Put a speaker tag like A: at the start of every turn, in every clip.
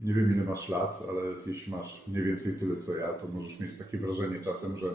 A: Nie wiem ile masz lat, ale jeśli masz mniej więcej tyle co ja, to możesz mieć takie wrażenie czasem, że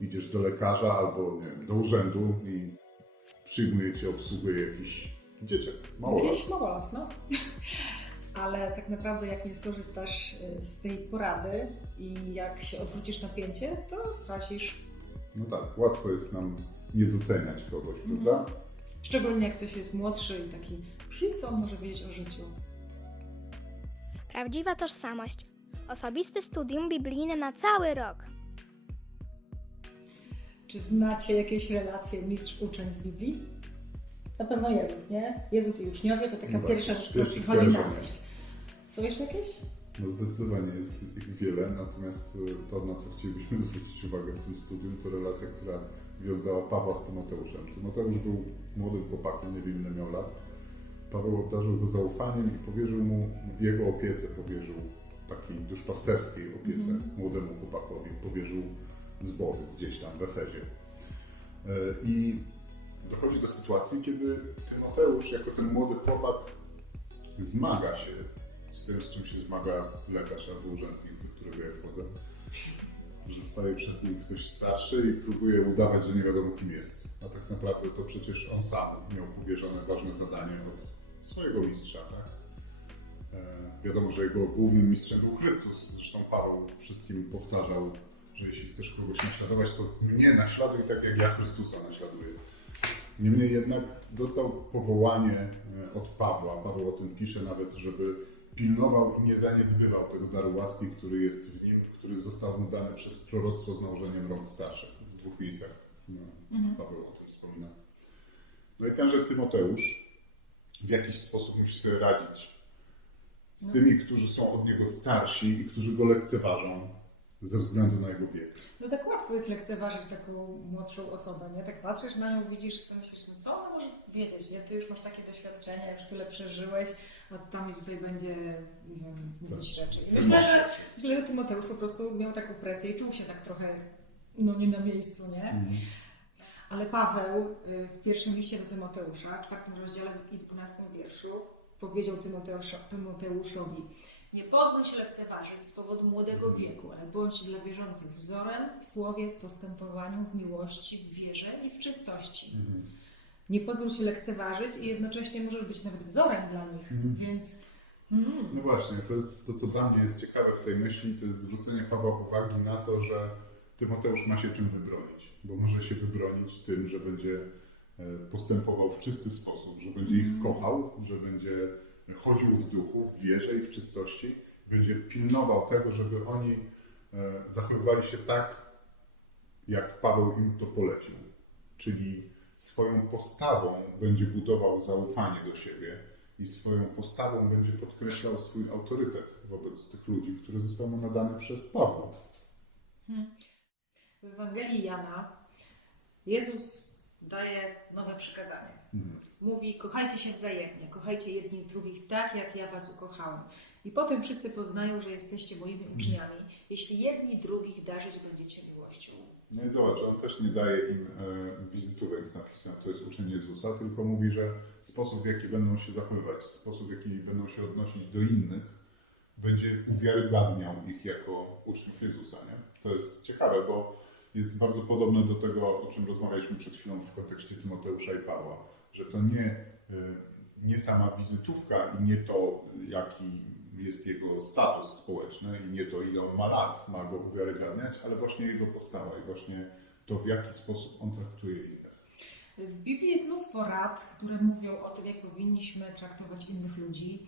A: idziesz do lekarza albo wiem, do urzędu i przyjmuje cię, obsługuje jakiś dzieciak, mało
B: Jakiś małolat, no. Ale tak naprawdę jak nie skorzystasz y, z tej porady i jak się odwrócisz napięcie, to stracisz.
A: No tak, łatwo jest nam nie doceniać kogoś, prawda?
B: Szczególnie jak ktoś jest młodszy i taki, "Phi, co on może wiedzieć o życiu.
C: Prawdziwa tożsamość. Osobiste studium biblijne na cały rok.
B: Czy znacie jakieś relacje mistrz-uczeń z Biblii? Na pewno Jezus, nie? Jezus i uczniowie to taka
A: No
B: pierwsza rzecz, która przychodzi na myśl. Są jeszcze jakieś?
A: No zdecydowanie jest ich wiele, natomiast e, to, na co chcielibyśmy zwrócić uwagę w tym studium, to relacja, która wiązała Pawła z Tymoteuszem. Tymoteusz był młodym chłopakiem, nie wiem ile miał lat. Paweł obdarzył go zaufaniem i powierzył mu, jego opiece powierzył, takiej duszpasterskiej opiece młodemu chłopakowi, powierzył zbory gdzieś tam w Efezie. E, I dochodzi do sytuacji, kiedy Tymoteusz, jako ten młody chłopak, zmaga się z tym, z czym się zmaga lekarz albo urzędnik, do którego ja wchodzę, że staje przed nim ktoś starszy i próbuje udawać, że nie wiadomo kim jest. A tak naprawdę to przecież on sam miał powierzone ważne zadanie od swojego mistrza, tak? E, wiadomo, że jego głównym mistrzem był Chrystus. Zresztą Paweł wszystkim powtarzał, że jeśli chcesz kogoś naśladować, to mnie naśladuj tak, jak ja Chrystusa naśladuję. Niemniej jednak dostał powołanie e, od Pawła. Paweł o tym pisze nawet, żeby pilnował i nie zaniedbywał tego daru łaski, który jest w nim, który został mu dany przez proroctwo z nałożeniem rąk starszych. W dwóch miejscach no, Paweł o tym wspomina. No i tenże Tymoteusz w jakiś sposób musi sobie radzić z tymi, którzy są od niego starsi i którzy go lekceważą ze względu na jego wiek.
B: No tak łatwo jest lekceważyć taką młodszą osobę, nie? Tak patrzysz na nią, widzisz, sobie myślisz, no co ona może wiedzieć, nie? Ty już masz takie doświadczenia, już tyle przeżyłeś, a tam i tutaj będzie, nie wiem, mówić rzeczy. I myślę, że, myślę, że Tymoteusz po prostu miał taką presję i czuł się tak trochę, no nie na miejscu, nie? Ale Paweł y, w pierwszym liście do Tymoteusza, czwartym rozdziale i dwunastym wierszu, powiedział Tymoteuszowi Nie pozwól się lekceważyć z powodu młodego wieku, ale bądź dla wierzących wzorem w słowie, w postępowaniu, w miłości, w wierze i w czystości. Nie pozwól się lekceważyć i jednocześnie możesz być nawet wzorem dla nich, więc mm,
A: No właśnie, to jest to, co dla mnie jest ciekawe w tej myśli, to jest zwrócenie Pawła uwagi na to, że Tymoteusz ma się czym wybronić, bo może się wybronić tym, że będzie e, postępował w czysty sposób, że będzie ich kochał, że będzie chodził w duchu, w wierze i w czystości, będzie pilnował tego, żeby oni e, zachowywali się tak, jak Paweł im to polecił, czyli swoją postawą będzie budował zaufanie do siebie i swoją postawą będzie podkreślał swój autorytet wobec tych ludzi, które zostały mu nadane przez Pawła.
B: W Ewangelii Jana Jezus daje nowe przykazanie. Mówi, kochajcie się wzajemnie, kochajcie jedni drugich tak, jak ja was ukochałem. I potem wszyscy poznają, że jesteście moimi uczniami, jeśli jedni drugich darzyć będziecie miłością.
A: No i zobacz, on też nie daje im e, wizytówek z napisem, to jest uczeń Jezusa, tylko mówi, że sposób w jaki będą się zachowywać, sposób w jaki będą się odnosić do innych, będzie uwiarygadniał ich jako uczniów Jezusa. Nie? To jest ciekawe, bo jest bardzo podobne do tego, o czym rozmawialiśmy przed chwilą w kontekście Tymoteusza i Pawła, że to nie, e, nie sama wizytówka i nie to, jaki jest jego status społeczny i nie to, ile on ma lat, ma go uwiarygadniać, ale właśnie jego postawa i właśnie to, w jaki sposób on traktuje innych.
B: W Biblii jest mnóstwo rad, które mówią o tym, jak powinniśmy traktować innych ludzi,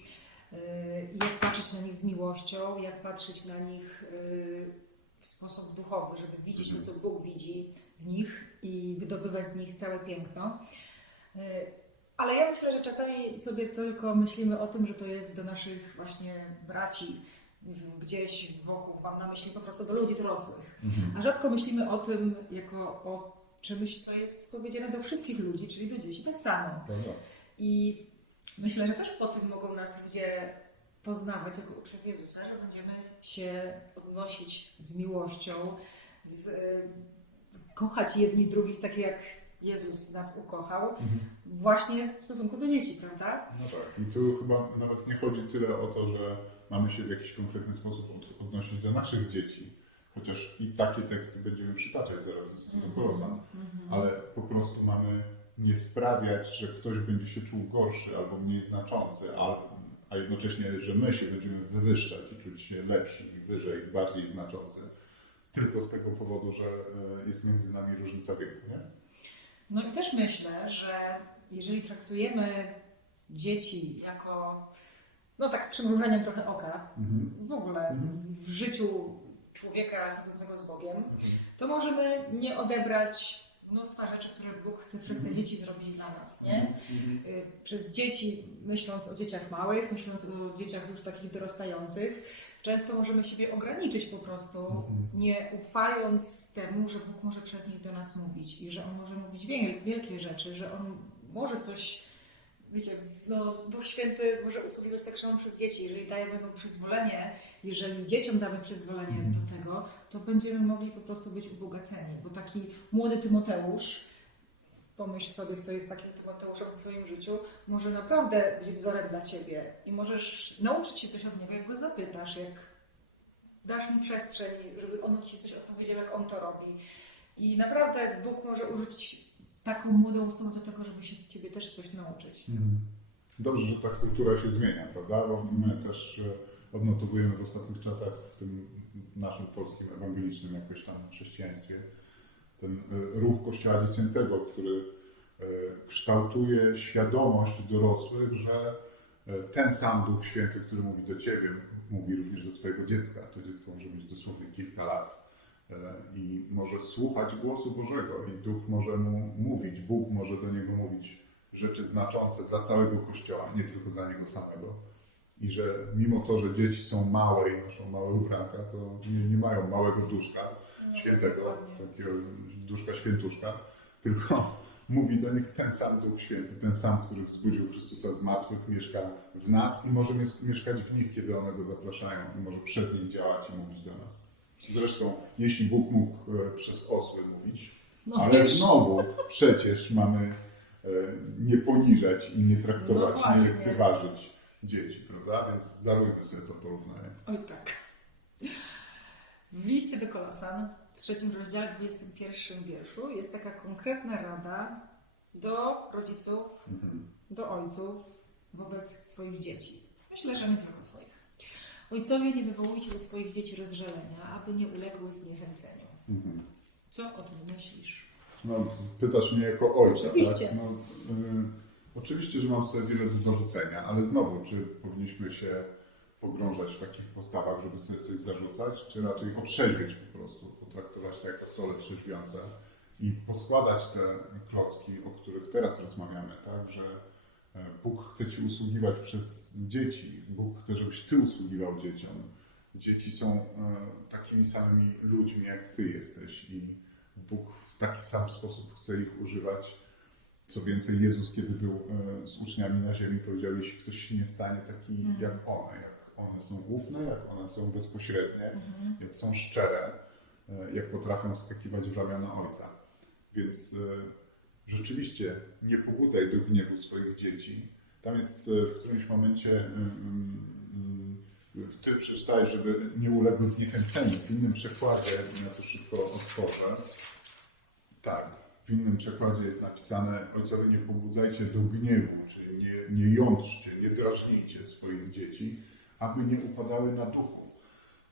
B: yy, jak patrzeć na nich z miłością, jak patrzeć na nich yy, w sposób duchowy, żeby widzieć to, co Bóg widzi w nich i wydobywać z nich całe piękno. Yy, Ale ja myślę, że czasami sobie tylko myślimy o tym, że to jest do naszych właśnie braci, gdzieś wokół, mam na myśli po prostu do ludzi dorosłych. A rzadko myślimy o tym jako o czymś, co jest powiedziane do wszystkich ludzi, czyli do dzieci tak samo. I myślę, że też po tym mogą nas ludzie poznawać jako uczniów Jezusa, że będziemy się odnosić z miłością, z, y, kochać jedni drugich tak jak Jezus nas ukochał właśnie w stosunku do dzieci, prawda?
A: No tak. I tu chyba nawet nie chodzi tyle o to, że mamy się w jakiś konkretny sposób od, odnosić do naszych dzieci, chociaż i takie teksty będziemy przytaczać zaraz z listu do Kolosan, ale po prostu mamy nie sprawiać, że ktoś będzie się czuł gorszy albo mniej znaczący, a, a jednocześnie, że my się będziemy wywyższać i czuć się lepsi, wyżej, bardziej znaczący. Tylko z tego powodu, że e, jest między nami różnica wieku, nie?
B: No i też myślę, że jeżeli traktujemy dzieci jako, no tak z przymrużeniem trochę oka, w ogóle w życiu człowieka chodzącego z Bogiem, to możemy nie odebrać mnóstwa rzeczy, które Bóg chce przez te dzieci zrobić dla nas, nie? Y, Przez dzieci, myśląc o dzieciach małych, myśląc o dzieciach już takich dorastających, często możemy siebie ograniczyć po prostu, nie ufając temu, że Bóg może przez nich do nas mówić i że On może mówić wiel- wielkie rzeczy, że On może coś, wiecie, no Duch Święty może usługiwać tak samo przez dzieci. Jeżeli dajemy Mu przyzwolenie, jeżeli dzieciom damy przyzwolenie do tego, to będziemy mogli po prostu być ubogaceni, bo taki młody Tymoteusz, pomyśl sobie, kto jest takim Tymoteuszem w Twoim życiu, może naprawdę być wzorem dla Ciebie i możesz nauczyć się coś od niego, jak go zapytasz, jak dasz mu przestrzeń, żeby on Ci coś odpowiedział, jak on to robi. I naprawdę Bóg może użyć taką młodą osobę do tego, żeby się Ciebie też coś nauczyć.
A: Dobrze, że ta kultura się zmienia, prawda? Bo my też e, odnotowujemy w ostatnich czasach w tym naszym polskim ewangelicznym jakoś tam chrześcijaństwie ten e, ruch Kościoła Dziecięcego, który e, kształtuje świadomość dorosłych, że ten sam Duch Święty, który mówi do Ciebie, mówi również do Twojego dziecka. To dziecko może mieć dosłownie kilka lat i może słuchać głosu Bożego i Duch może mu mówić, Bóg może do niego mówić rzeczy znaczące dla całego Kościoła, nie tylko dla niego samego. I że mimo to, że dzieci są małe i noszą małe ubranka, to nie, nie mają małego duszka świętego,
B: dokładnie.
A: takiego duszka świętuszka, tylko mówi do nich ten sam Duch Święty, ten sam, który wzbudził Chrystusa z martwych, mieszka w nas i może mies- mieszkać w nich, kiedy one go zapraszają i może przez nich działać i mówić do nas. Zresztą, jeśli Bóg mógł e, przez osły mówić,
B: No
A: ale znowu przecież mamy e, nie poniżać i nie traktować,
B: No
A: nie lekceważyć dzieci, prawda? Więc darujmy sobie to porównanie.
B: Oj tak. W liście do Kolosan, w trzecim rozdziale, 21 wierszu, jest taka konkretna rada do rodziców, do ojców wobec swoich dzieci. Myślę, że nie tylko swoich. Ojcowie, nie wywołujcie do swoich dzieci rozżalenia, aby nie uległy zniechęceniu. Co o tym myślisz?
A: No, pytasz mnie jako ojca,
B: Oczywiście.
A: tak? No, y, oczywiście, że mam sobie wiele do zarzucenia, ale znowu, czy powinniśmy się pogrążać w takich postawach, żeby sobie coś zarzucać, czy raczej otrzeźwieć po prostu, potraktować to jako sole trzeźwiące i poskładać te klocki, o których teraz rozmawiamy, tak, że Bóg chce Ci usługiwać przez dzieci, Bóg chce, żebyś Ty usługiwał dzieciom. Dzieci są e, takimi samymi ludźmi, jak Ty jesteś i Bóg w taki sam sposób chce ich używać. Co więcej, Jezus, kiedy był e, z uczniami na ziemi, powiedział, jeśli ktoś się nie stanie taki jak one, jak one są ufne, jak one są bezpośrednie, jak są szczere, e, jak potrafią skakiwać w ramiona Ojca. Więc rzeczywiście nie pobudzaj do gniewu swoich dzieci. Tam jest e, w którymś momencie mm, mm, ty przeczytałeś, żeby nie uległy zniechęceniu. W innym przekładzie, ja to szybko otworzę. Tak, w innym przekładzie jest napisane Ojcowie nie pobudzajcie do gniewu, czyli nie, nie jątrzcie, nie drażnijcie swoich dzieci, aby nie upadały na duchu.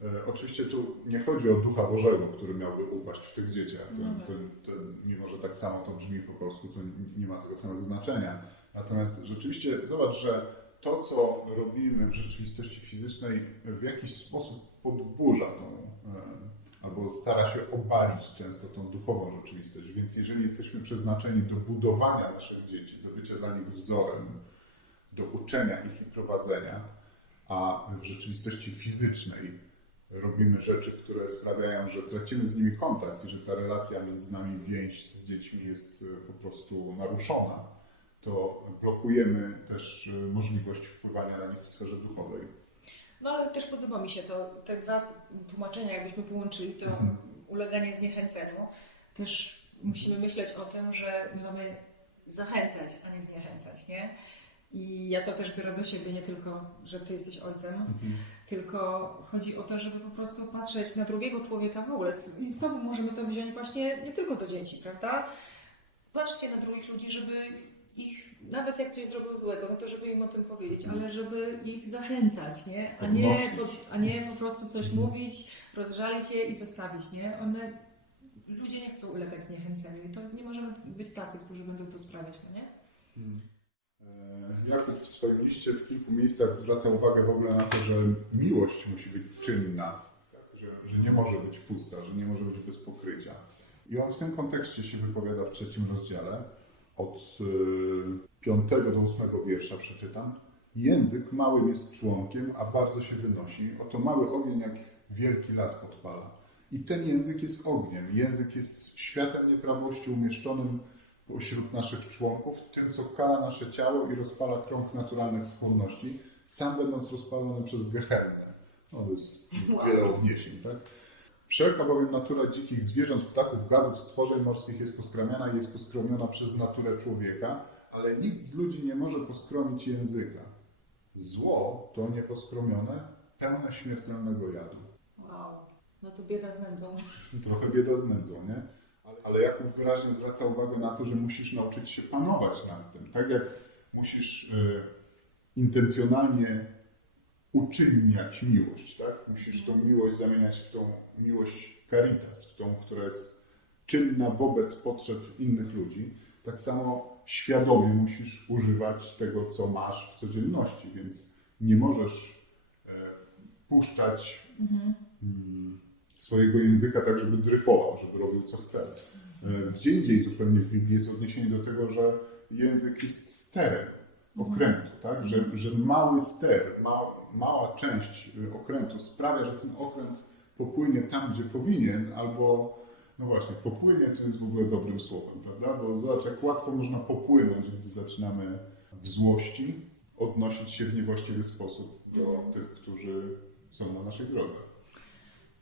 A: E, oczywiście tu nie chodzi o Ducha Bożego, który miałby upaść w tych dzieciach. To,
B: Dobra.
A: to, to, mimo, że tak samo to brzmi po polsku, to nie ma tego samego znaczenia. Natomiast rzeczywiście zobacz, że to, co robimy w rzeczywistości fizycznej, w jakiś sposób podburza tą, e, albo stara się obalić często tą duchową rzeczywistość. Więc jeżeli jesteśmy przeznaczeni do budowania naszych dzieci, do bycia dla nich wzorem, do uczenia ich i prowadzenia, a w rzeczywistości fizycznej robimy rzeczy, które sprawiają, że tracimy z nimi kontakt i że ta relacja między nami, więź z dziećmi jest e, po prostu naruszona, to blokujemy też e, możliwość wpływania na nich w sferze duchowej.
B: No ale też podoba mi się to, te dwa tłumaczenia, jakbyśmy połączyli, to
A: Mhm.
B: uleganie zniechęceniu. Też musimy myśleć o tym, że my mamy zachęcać, a nie zniechęcać, nie? I ja to też biorę do siebie, nie tylko, że ty jesteś ojcem, tylko chodzi o to, żeby po prostu patrzeć na drugiego człowieka w ogóle. I znowu możemy to wziąć właśnie nie tylko do dzieci, prawda? Patrzcie na drugich ludzi, żeby ich, nawet jak coś zrobią złego, no to żeby im o tym powiedzieć, ale żeby ich zachęcać, nie? A nie, po, a nie po prostu coś mówić, rozżalić je i zostawić, nie? One, ludzie nie chcą ulegać zniechęceniu i to nie możemy być tacy, którzy będą to sprawiać, no nie?
A: Jakub w swoim liście w kilku miejscach zwraca uwagę w ogóle na to, że miłość musi być czynna, że, że nie może być pusta, że nie może być bez pokrycia. I on w tym kontekście się wypowiada w trzecim rozdziale, od y, piątego do ósmego wiersza przeczytam. Język małym jest członkiem, a bardzo się wynosi. Oto mały ogień jak wielki las podpala. I ten język jest ogniem. Język jest światem nieprawości umieszczonym pośród naszych członków, tym, co kala nasze ciało i rozpala krąg naturalnych skłonności, sam będąc rozpalony przez gehennę. No, to jest wiele odniesień, tak? Wszelka bowiem natura dzikich zwierząt, ptaków, gadów, stworzeń morskich jest poskramiana i jest poskromiona przez naturę człowieka, ale nikt z ludzi nie może poskromić języka. Zło to nieposkromione, pełne śmiertelnego jadu.
B: Wow. No to bieda z nędzą.
A: Trochę bieda z nędzą, nie? Ale- Jakub wyraźnie zwraca uwagę na to, że musisz nauczyć się panować nad tym. Tak jak musisz e, intencjonalnie uczynniać miłość, tak? Musisz tą miłość zamieniać w tą miłość caritas, w tą, która jest czynna wobec potrzeb innych ludzi. Tak samo świadomie musisz używać tego, co masz w codzienności, więc nie możesz e, puszczać mm, swojego języka tak, żeby dryfował, żeby robił co chce. E, Gdzie indziej zupełnie w Biblii jest odniesienie do tego, że język jest sterem okrętu, tak? że, że mały ster, ma, mała część y, okrętu sprawia, że ten okręt popłynie tam, gdzie powinien, albo no właśnie, popłynie to jest w ogóle dobrym słowem, prawda? Bo zobacz, jak łatwo można popłynąć, gdy zaczynamy w złości odnosić się w niewłaściwy sposób do tych, którzy są na naszej drodze.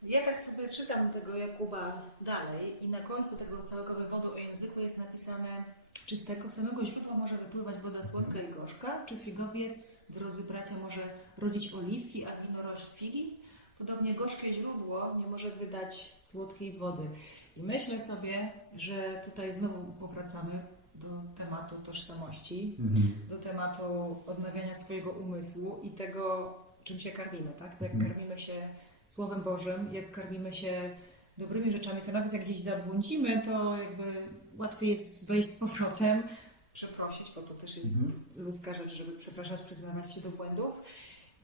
B: Ja tak sobie czytam tego Jakuba dalej i na końcu tego całego wywodu o języku jest napisane czy z tego samego źródła może wypływać woda słodka i gorzka? Czy figowiec, drodzy bracia, może rodzić oliwki, a winorośl figi? Podobnie gorzkie źródło nie może wydać słodkiej wody. I myślę sobie, że tutaj znowu powracamy do tematu tożsamości, do tematu odnawiania swojego umysłu i tego, czym się karmimy, tak? Bo jak
A: Mhm.
B: karmimy się Słowem Bożym, jak karmimy się dobrymi rzeczami, to nawet jak gdzieś zabłądzimy, to jakby łatwiej jest wejść z powrotem, przeprosić, bo to też jest
A: Mhm.
B: ludzka rzecz, żeby przepraszać, przyznawać się do błędów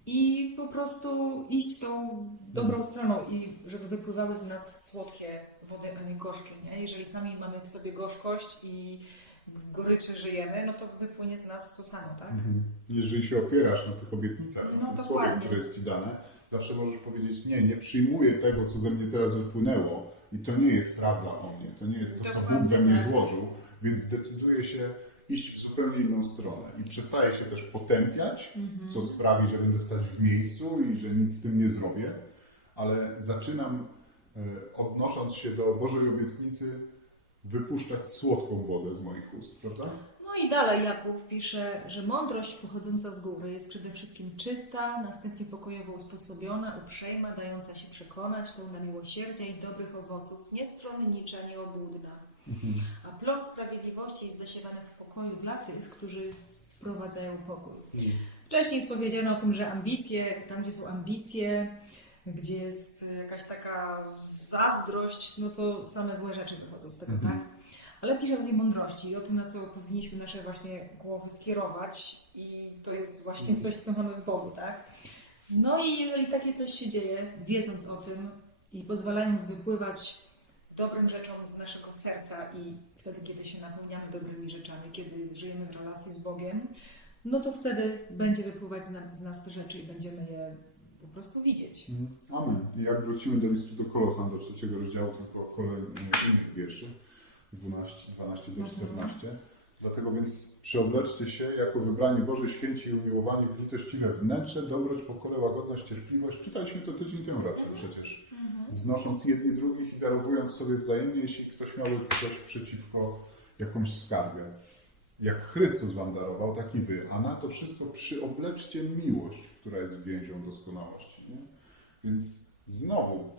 B: i po prostu iść tą dobrą stroną i żeby wypływały z nas słodkie wody, a nie gorzkie. Nie? Jeżeli sami mamy w sobie gorzkość i w goryczy żyjemy, no to wypłynie z nas to samo, tak?
A: Mhm. Jeżeli się opierasz na tych obietnicach,
B: No,
A: słowie, które jest Ci dane, zawsze możesz powiedzieć, nie, nie przyjmuję tego, co ze mnie teraz wypłynęło i to nie jest prawda o mnie, to nie jest to, co Bóg we mnie
B: tak.
A: złożył, więc decyduję się iść w zupełnie inną stronę i przestaję się też potępiać,
B: Mhm.
A: co sprawi, że będę stać w miejscu i że nic z tym nie zrobię, ale zaczynam, e, odnosząc się do Bożej obietnicy, wypuszczać słodką wodę z moich ust, prawda?
B: No i dalej Jakub pisze, że mądrość pochodząca z góry jest przede wszystkim czysta, następnie pokojowo usposobiona, uprzejma, dająca się przekonać, pełna miłosierdzia i dobrych owoców, niestronnicza, nieobłudna. A plon sprawiedliwości jest zasiewany w pokoju dla tych, którzy wprowadzają pokój. Wcześniej wspowiedziano o tym, że ambicje, tam gdzie są ambicje, gdzie jest jakaś taka zazdrość, no to same złe rzeczy wychodzą z tego,
A: Mhm.
B: tak? Ale pisze o tej mądrości i o tym, na co powinniśmy nasze właśnie głowy skierować i to jest właśnie coś, co mamy w Bogu, tak? No i jeżeli takie coś się dzieje, wiedząc o tym i pozwalając wypływać dobrym rzeczom z naszego serca i wtedy, kiedy się napełniamy dobrymi rzeczami, kiedy żyjemy w relacji z Bogiem, no to wtedy będzie wypływać z, na, z nas te rzeczy i będziemy je po prostu widzieć.
A: Amen. I jak wrócimy do listu do Kolosan, do trzeciego rozdziału, tylko kolejnych wierszy, 12, 12 do 14. Dlatego więc przeobleczcie się jako wybrani Boże, święci i umiłowani w litościwe wnętrze, dobroć, pokorę, łagodność, cierpliwość. Czytaliśmy to tydzień temu raptem przecież. znosząc jedni drugich i darowując sobie wzajemnie, jeśli ktoś miałby coś przeciwko jakąś skarbie. Jak Chrystus wam darował, tak i wy. A na to wszystko przyobleczcie miłość, która jest więzią doskonałości. Nie? Więc znowu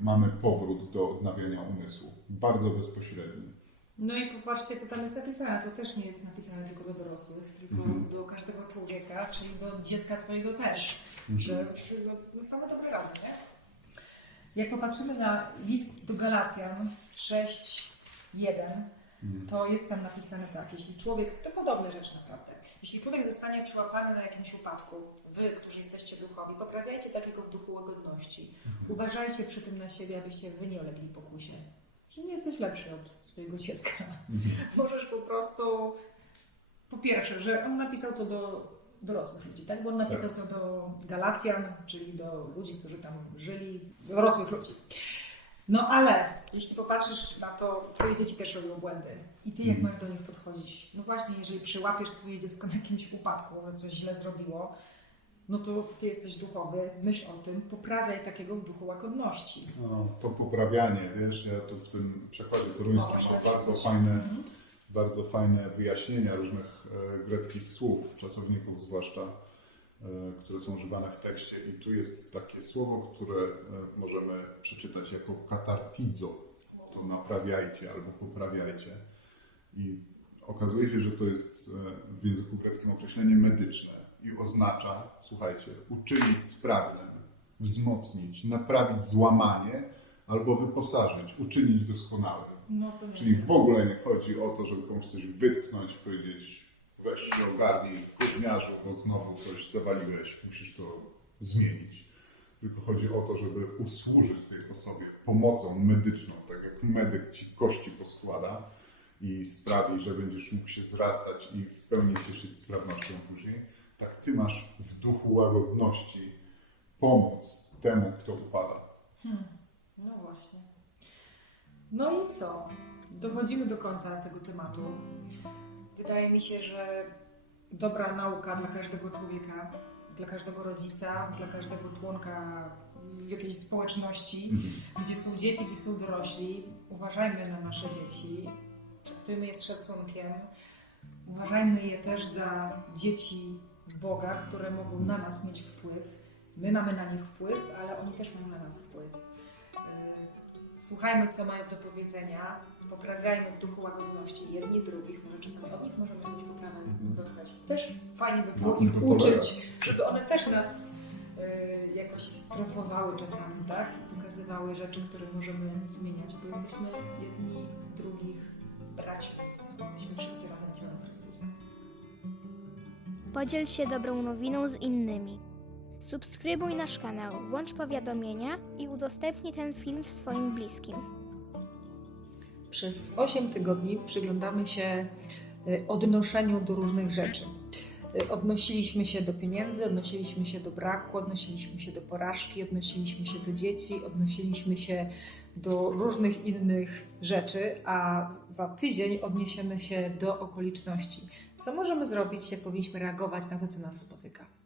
A: mamy powrót do odnawiania umysłu. Bardzo bezpośredni.
B: No i popatrzcie, co tam jest napisane. To też nie jest napisane tylko do dorosłych, tylko
A: Mhm.
B: do każdego człowieka, czyli do dziecka Twojego też. Że no, same dobre rady, nie? Jak popatrzymy na list do Galacjan 6.1, to jest tam napisane tak, jeśli człowiek, to podobne rzecz naprawdę, jeśli człowiek zostanie przyłapany na jakimś upadku, wy, którzy jesteście duchowi, poprawiajcie takiego w duchu łagodności. Uważajcie przy tym na siebie, abyście wy nie ulegli pokusie. Że nie jesteś lepszy od swojego dziecka. Możesz po prostu, po pierwsze, że on napisał to do dorosłych ludzi, tak? Bo on napisał to do Galacjan, czyli do ludzi, którzy tam żyli, dorosłych ludzi. No ale jeśli popatrzysz na to, twoje dzieci też robią błędy i ty jak masz do nich podchodzić? No właśnie, jeżeli przyłapiesz swoje dziecko na jakimś upadku, że coś źle zrobiło, no to ty jesteś duchowy, myśl o tym, poprawiaj takiego w duchu łagodności.
A: No, to poprawianie, wiesz, ja tu w tym przekładzie toruńskim mam bardzo
B: coś.
A: fajne, bardzo fajne wyjaśnienia różnych e, greckich słów, czasowników zwłaszcza, które są używane w tekście. I tu jest takie słowo, które e, możemy przeczytać jako katartizo. To naprawiajcie albo poprawiajcie. I okazuje się, że to jest e, w języku greckim określenie medyczne i oznacza, słuchajcie, uczynić sprawnym, wzmocnić, naprawić złamanie albo wyposażyć, uczynić doskonałym.
B: No.
A: Czyli w ogóle nie chodzi o to, żeby komuś coś wytknąć, powiedzieć weź się ogarnij, gówniarzu, bo znowu coś zawaliłeś, musisz to zmienić. Tylko chodzi o to, żeby usłużyć tej osobie pomocą medyczną, tak jak medyk ci kości poskłada i sprawi, że będziesz mógł się zrastać i w pełni cieszyć sprawnością później, tak ty masz w duchu łagodności pomóc temu, kto upada.
B: No właśnie. No i co? Dochodzimy do końca tego tematu. Wydaje mi się, że dobra nauka dla każdego człowieka, dla każdego rodzica, dla każdego członka jakiejś społeczności, gdzie są dzieci, gdzie są dorośli. Uważajmy na nasze dzieci, traktujmy je z szacunkiem. Uważajmy je też za dzieci Boga, które mogą na nas mieć wpływ. My mamy na nich wpływ, ale oni też mają na nas wpływ. Słuchajmy, co mają do powiedzenia, poprawiajmy w duchu łagodności jedni drugich, może czasami od nich możemy jakąś poprawę dostać. Też fajnie by było ich uczyć, żeby one też nas yy, jakoś strofowały czasami, tak? I pokazywały rzeczy, które możemy zmieniać, bo jesteśmy jedni drugich braćmi. Jesteśmy wszyscy razem ciałem Chrystusa.
C: Podziel się dobrą nowiną z innymi. Subskrybuj nasz kanał, włącz powiadomienia i udostępnij ten film swoim bliskim.
B: Przez 8 tygodni przyglądamy się y, odnoszeniu do różnych rzeczy. Y, Odnosiliśmy się do pieniędzy, odnosiliśmy się do braku, odnosiliśmy się do porażki, odnosiliśmy się do dzieci, odnosiliśmy się do różnych innych rzeczy, a za tydzień odniesiemy się do okoliczności. Co możemy zrobić, jak powinniśmy reagować na to, co nas spotyka?